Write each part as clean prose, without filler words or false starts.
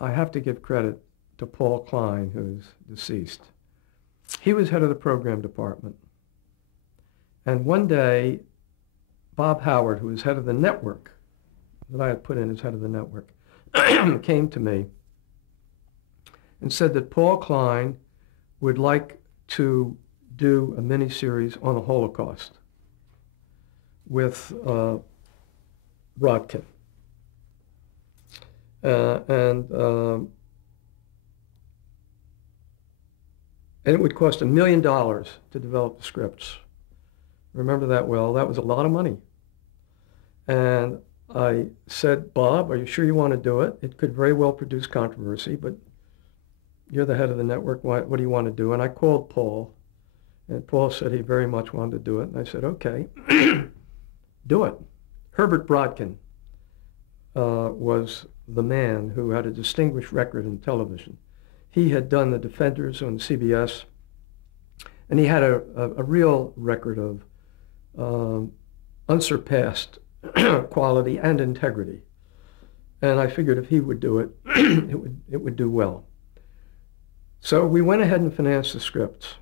I have to give credit to Paul Klein, who's deceased. He was head of the program department. And one day, Bob Howard, who was head of the network, that I had put in as head of the network, came to me and said that Paul Klein would like to do a mini-series on the Holocaust with Brodkin. And it would cost $1 million to develop the scripts. Remember that well. That was a lot of money. And I said, Bob, are you sure you want to do it? It could very well produce controversy, but you're the head of the network. What do you want to do? And I called Paul, and Paul said he very much wanted to do it. And I said, okay, do it. Herbert Brodkin was the man who had a distinguished record in television. He had done The Defenders on CBS, and he had a real record of unsurpassed quality and integrity. And I figured if he would do it, it would do well. So we went ahead and financed the scripts.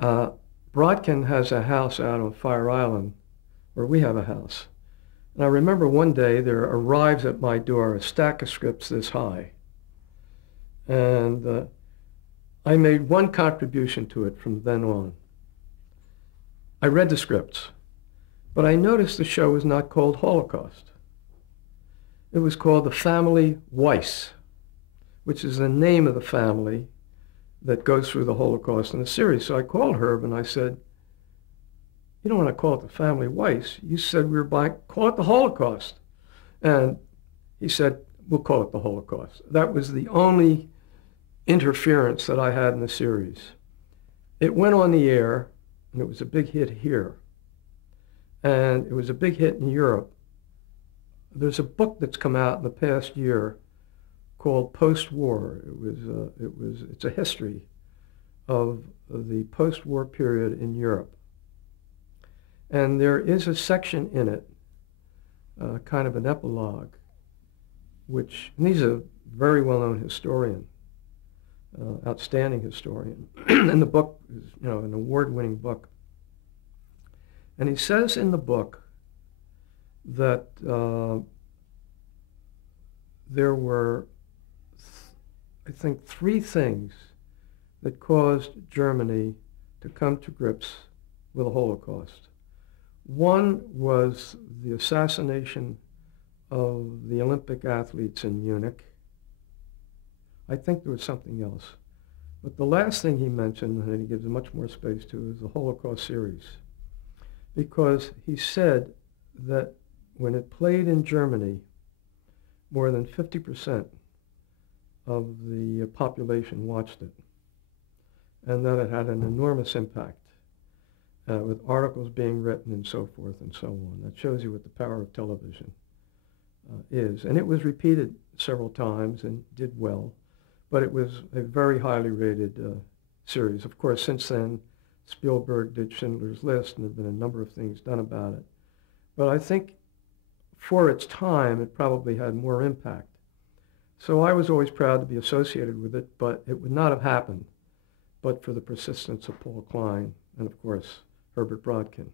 Brodkin has a house out on Fire Island where we have a house. And I remember one day there arrives at my door a stack of scripts this high. And I made one contribution to it from then on. I read the scripts, but I noticed the show was not called Holocaust. It was called The Family Weiss, which is the name of the family that goes through the Holocaust in the series. So I called Herb and I said, you don't want to call it The Family Weiss. You said we were buying, call it the Holocaust. And he said, we'll call it the Holocaust. That was the only interference that I had in the series. It went on the air, and it was a big hit here. And it was a big hit in Europe. There's a book that's come out in the past year called Post-War. It's a history of the post-war period in Europe. And there is a section in it, kind of an epilogue, and he's a very well-known historian, outstanding historian. And the book is, an award-winning book. And he says in the book that there were, I think, 3 things that caused Germany to come to grips with the Holocaust. One was the assassination of the Olympic athletes in Munich. I think there was something else. But the last thing he mentioned, and he gives much more space to, is the Holocaust series. Because he said that when it played in Germany, more than 50% of the population watched it, and that it had an enormous impact, with articles being written and so forth and so on. That shows you what the power of television is. And it was repeated several times and did well, but it was a very highly rated series. Of course, since then, Spielberg did Schindler's List, and there have been a number of things done about it. But I think for its time, it probably had more impact. So I was always proud to be associated with it, but it would not have happened but for the persistence of Paul Klein and, of course, Herbert Brodkin.